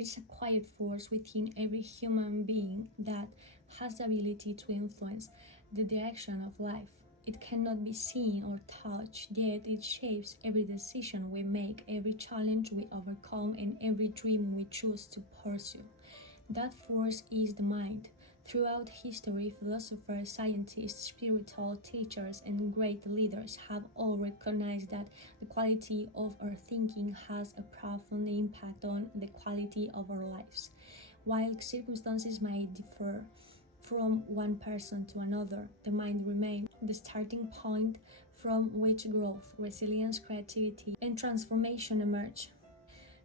is a quiet force within every human being that has the ability to influence the direction of life. It cannot be seen or touched, yet it shapes every decision we make, every challenge we overcome, and every dream we choose to pursue. That force is the mind. Throughout history, philosophers, scientists, spiritual teachers, and great leaders have all recognized that the quality of our thinking has a profound impact on the quality of our lives. While circumstances may differ from one person to another, the mind remains the starting point from which growth, resilience, creativity, and transformation emerge.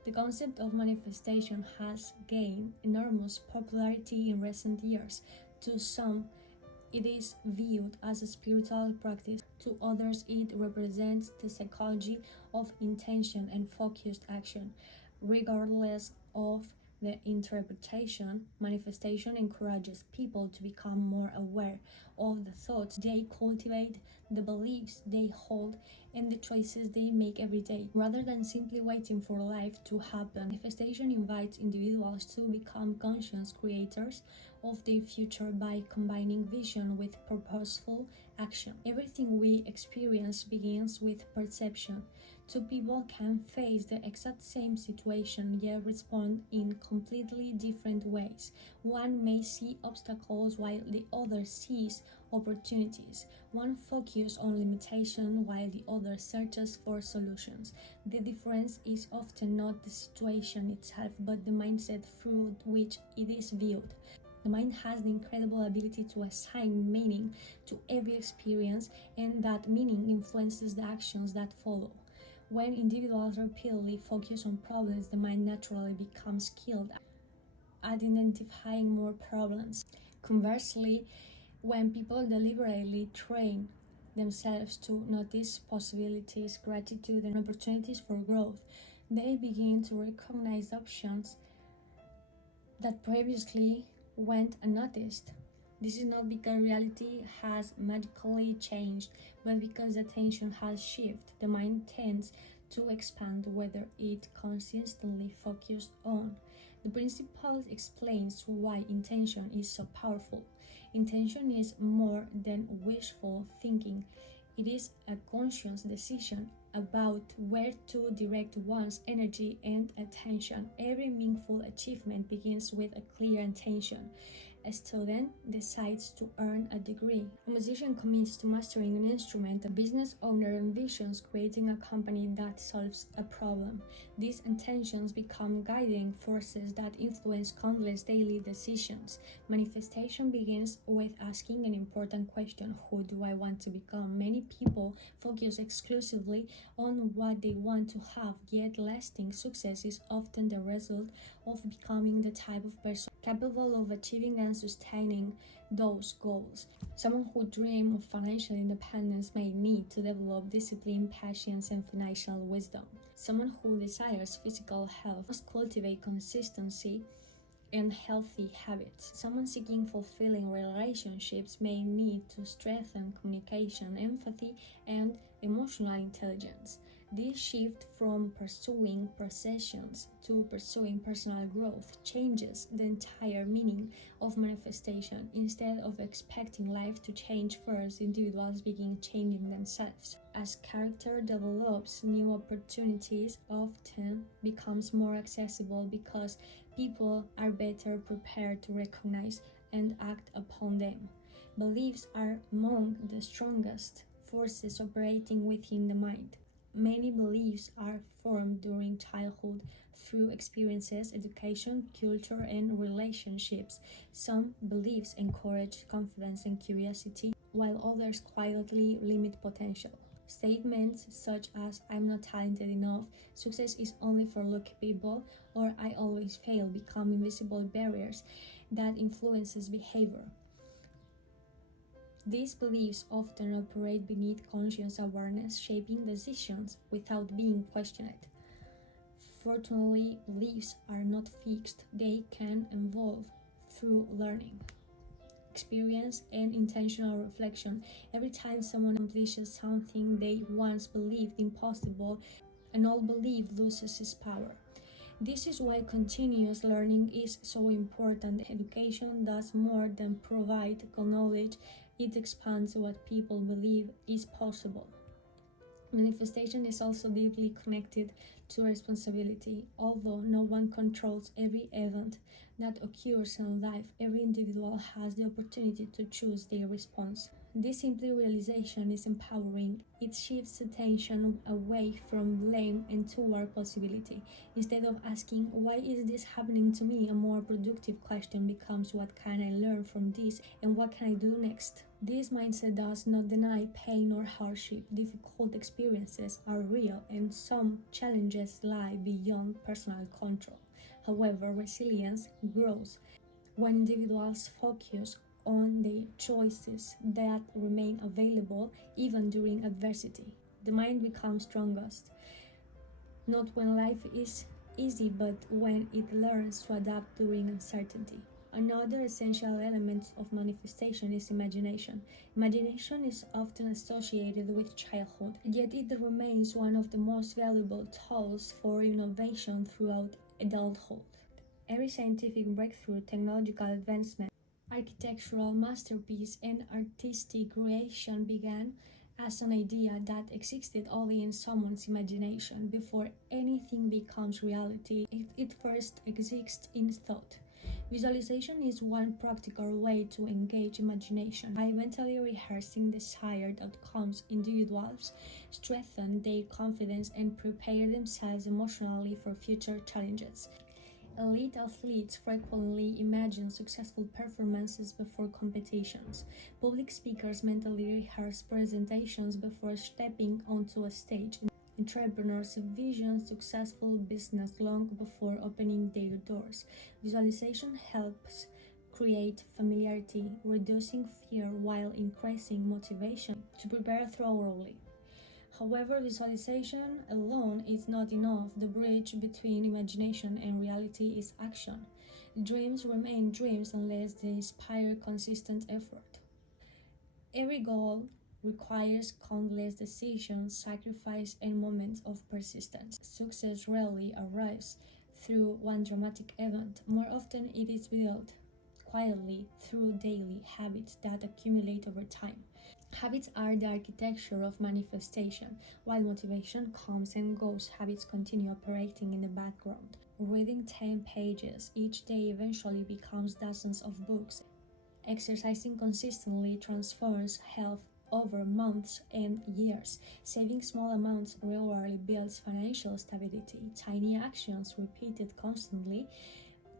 The concept of manifestation has gained enormous popularity in recent years. To some, it is viewed as a spiritual practice. To others, it represents the psychology of intention and focused action. Regardless of the interpretation, manifestation encourages people to become more aware of the thoughts they cultivate, the beliefs they hold, and the choices they make every day. Rather than simply waiting for life to happen, manifestation invites individuals to become conscious creators of their future by combining vision with purposeful action. Everything we experience begins with perception. Two people can face the exact same situation yet respond in completely different ways. One may see obstacles while the other sees opportunities. One focuses on limitation while the other searches for solutions. The difference is often not the situation itself, but the mindset through which it is viewed. The mind has the incredible ability to assign meaning to every experience, and that meaning influences the actions that follow. When individuals repeatedly focus on problems, the mind naturally becomes skilled at identifying more problems. Conversely, when people deliberately train themselves to notice possibilities, gratitude, and opportunities for growth, they begin to recognize options that previously went unnoticed. This is not because reality has magically changed, but because attention has shifted. The mind tends to expand whether it consistently focused on. The principle explains why intention is so powerful. Intention is more than wishful thinking. It is a conscious decision about where to direct one's energy and attention. Every meaningful achievement begins with a clear intention. A student decides to earn a degree. A musician commits to mastering an instrument. A business owner envisions creating a company that solves a problem. These intentions become guiding forces that influence countless daily decisions. Manifestation begins with asking an important question: who do I want to become? Many people focus exclusively on what they want to have, yet lasting success is often the result of becoming the type of person capable of achieving and sustaining those goals. Someone who dreams of financial independence may need to develop discipline, patience, and financial wisdom. Someone who desires physical health must cultivate consistency and healthy habits. Someone seeking fulfilling relationships may need to strengthen communication, empathy, and emotional intelligence. This shift from pursuing possessions to pursuing personal growth changes the entire meaning of manifestation. Instead of expecting life to change first, individuals begin changing themselves. As character develops, new opportunities often becomes more accessible because people are better prepared to recognize and act upon them. Beliefs are among the strongest forces operating within the mind. Many beliefs are formed during childhood through experiences, education, culture, and relationships. Some beliefs encourage confidence and curiosity, while others quietly limit potential. Statements such as "I'm not talented enough," "success is only for lucky people," or "I always fail" become invisible barriers that influences behavior. These beliefs often operate beneath conscious awareness, shaping decisions without being questioned. Fortunately, beliefs are not fixed. They can evolve through learning, experience, and intentional reflection. Every time someone accomplishes something they once believed impossible, an old belief loses its power. This is why continuous learning is so important. Education does more than provide knowledge, it expands what people believe is possible. Manifestation is also deeply connected to responsibility. Although no one controls every event that occurs in life, every individual has the opportunity to choose their response. This simple realization is empowering. It shifts attention away from blame and toward possibility. Instead of asking, "Why is this happening to me?" a more productive question becomes, "What can I learn from this and what can I do next?" This mindset does not deny pain or hardship. Difficult experiences are real and some challenges lie beyond personal control. However, resilience grows when individuals focus on the choices that remain available even during adversity. The mind becomes strongest, not when life is easy, but when it learns to adapt during uncertainty. Another essential element of manifestation is imagination. Imagination is often associated with childhood, yet it remains one of the most valuable tools for innovation throughout adulthood. Every scientific breakthrough, technological advancement, architectural masterpiece, and artistic creation began as an idea that existed only in someone's imagination. Before anything becomes reality, it first exists in thought. Visualization is one practical way to engage imagination. By mentally rehearsing desired outcomes, individuals strengthen their confidence and prepare themselves emotionally for future challenges. Elite athletes frequently imagine successful performances before competitions. Public speakers mentally rehearse presentations before stepping onto a stage. Entrepreneurs envision successful business long before opening their doors. Visualization helps create familiarity, reducing fear while increasing motivation to prepare thoroughly. However, visualization alone is not enough. The bridge between imagination and reality is action. Dreams remain dreams unless they inspire consistent effort. Every goal requires countless decisions, sacrifice, and moments of persistence. Success rarely arrives through one dramatic event. More often, it is built quietly through daily habits that accumulate over time. Habits are the architecture of manifestation. While motivation comes and goes, habits continue operating in the background. Reading 10 pages each day eventually becomes dozens of books. Exercising consistently transforms health over months and years. Saving small amounts regularly builds financial stability. Tiny actions repeated constantly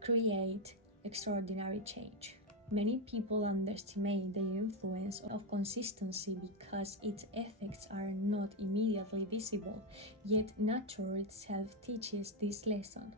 create extraordinary change. Many people underestimate the influence of consistency because its effects are not immediately visible, yet nature itself teaches this lesson.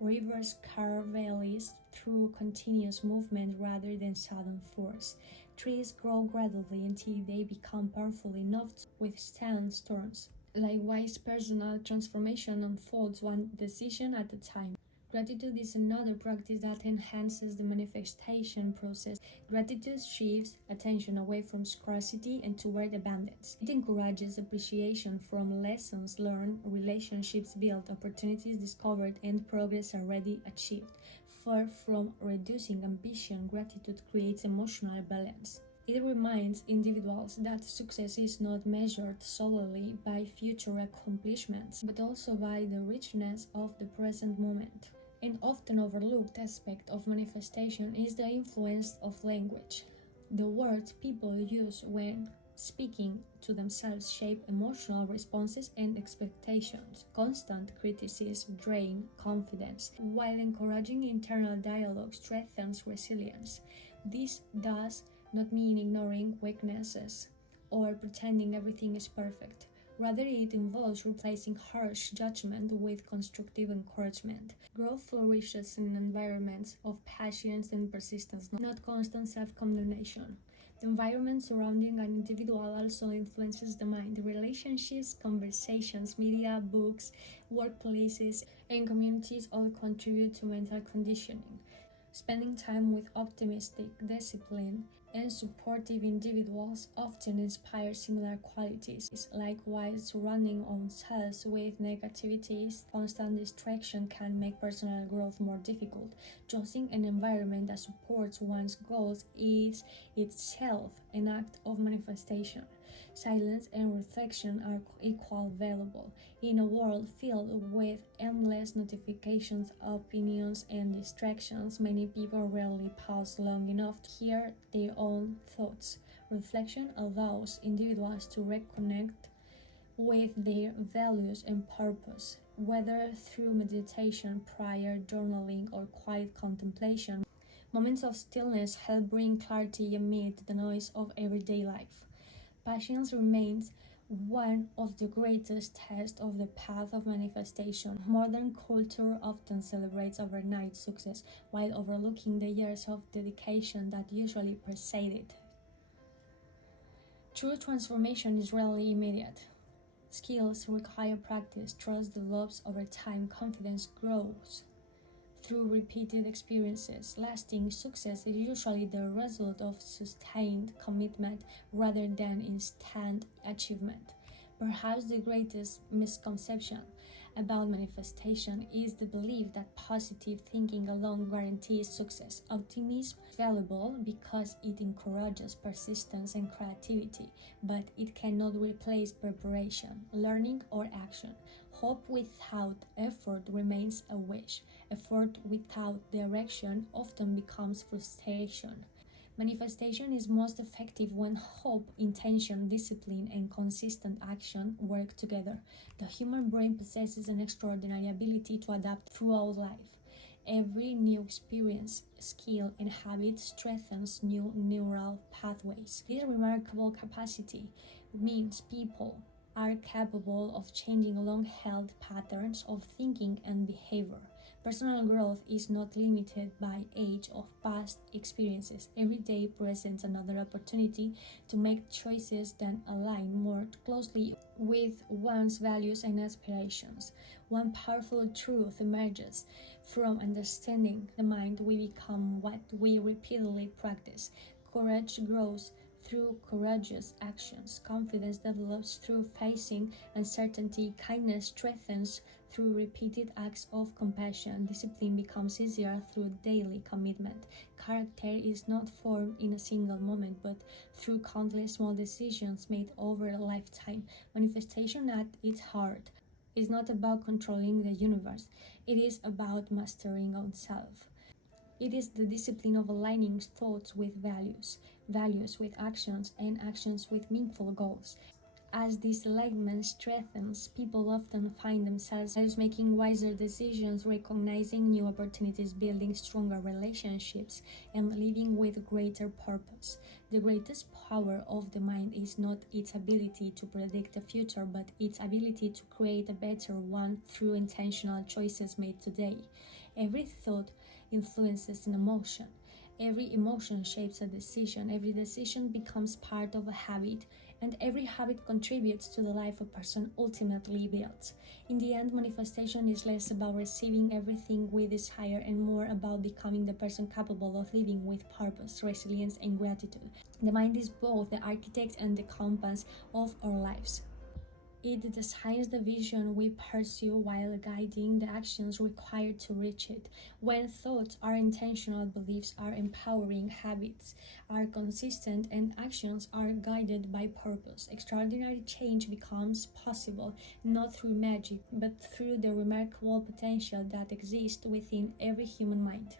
Rivers carve valleys through continuous movement rather than sudden force. Trees grow gradually until they become powerful enough to withstand storms. Likewise, personal transformation unfolds one decision at a time. Gratitude is another practice that enhances the manifestation process. Gratitude shifts attention away from scarcity and toward abundance. It encourages appreciation from lessons learned, relationships built, opportunities discovered, and progress already achieved. Far from reducing ambition, gratitude creates emotional balance. It reminds individuals that success is not measured solely by future accomplishments, but also by the richness of the present moment. An often overlooked aspect of manifestation is the influence of language. The words people use when speaking to themselves shape emotional responses and expectations. Constant criticism drains confidence, while encouraging internal dialogue strengthens resilience. This does not mean ignoring weaknesses or pretending everything is perfect. Rather, it involves replacing harsh judgment with constructive encouragement. Growth flourishes in environments of patience and persistence, not constant self-condemnation. The environment surrounding an individual also influences the mind. Relationships, conversations, media, books, workplaces, and communities all contribute to mental conditioning. Spending time with optimistic, disciplined, and supportive individuals often inspire similar qualities. Likewise, surrounding oneself with negativities, constant distraction can make personal growth more difficult. Choosing an environment that supports one's goals is itself an act of manifestation. Silence and reflection are equally valuable. In a world filled with endless notifications, opinions, and distractions, many people rarely pause long enough to hear their own thoughts. Reflection allows individuals to reconnect with their values and purpose, whether through meditation, prayer, journaling, or quiet contemplation. Moments of stillness help bring clarity amid the noise of everyday life. Patience remains one of the greatest tests of the path of manifestation. Modern culture often celebrates overnight success while overlooking the years of dedication that usually precede it. True transformation is rarely immediate. Skills require practice, trust develops over time, confidence grows through repeated experiences. Lasting success is usually the result of sustained commitment rather than instant achievement. Perhaps the greatest misconception about manifestation is the belief that positive thinking alone guarantees success. Optimism is valuable because it encourages persistence and creativity, but it cannot replace preparation, learning, or action. Hope without effort remains a wish. Effort without direction often becomes frustration. Manifestation is most effective when hope, intention, discipline, and consistent action work together. The human brain possesses an extraordinary ability to adapt throughout life. Every new experience, skill, and habit strengthens new neural pathways. This remarkable capacity means people are capable of changing long-held patterns of thinking and behavior. Personal growth is not limited by age or past experiences. Every day presents another opportunity to make choices that align more closely with one's values and aspirations. One powerful truth emerges from understanding the mind: we become what we repeatedly practice. Courage grows through courageous actions. Confidence develops through facing uncertainty. Kindness strengthens through repeated acts of compassion. Discipline becomes easier through daily commitment. Character is not formed in a single moment, but through countless small decisions made over a lifetime. Manifestation at its heart is not about controlling the universe, it is about mastering oneself. It is the discipline of aligning thoughts with values, values with actions, and actions with meaningful goals. As this alignment strengthens, people often find themselves making wiser decisions, recognizing new opportunities, building stronger relationships, and living with greater purpose. The greatest power of the mind is not its ability to predict the future, but its ability to create a better one through intentional choices made today. Every thought influences an emotion. Every emotion shapes a decision. Every decision becomes part of a habit, and every habit contributes to the life a person ultimately builds. In the end, manifestation is less about receiving everything we desire and more about becoming the person capable of living with purpose, resilience, and gratitude. The mind is both the architect and the compass of our lives. It designs the vision we pursue while guiding the actions required to reach it. When thoughts are intentional, beliefs are empowering, habits are consistent, and actions are guided by purpose, extraordinary change becomes possible, not through magic, but through the remarkable potential that exists within every human mind.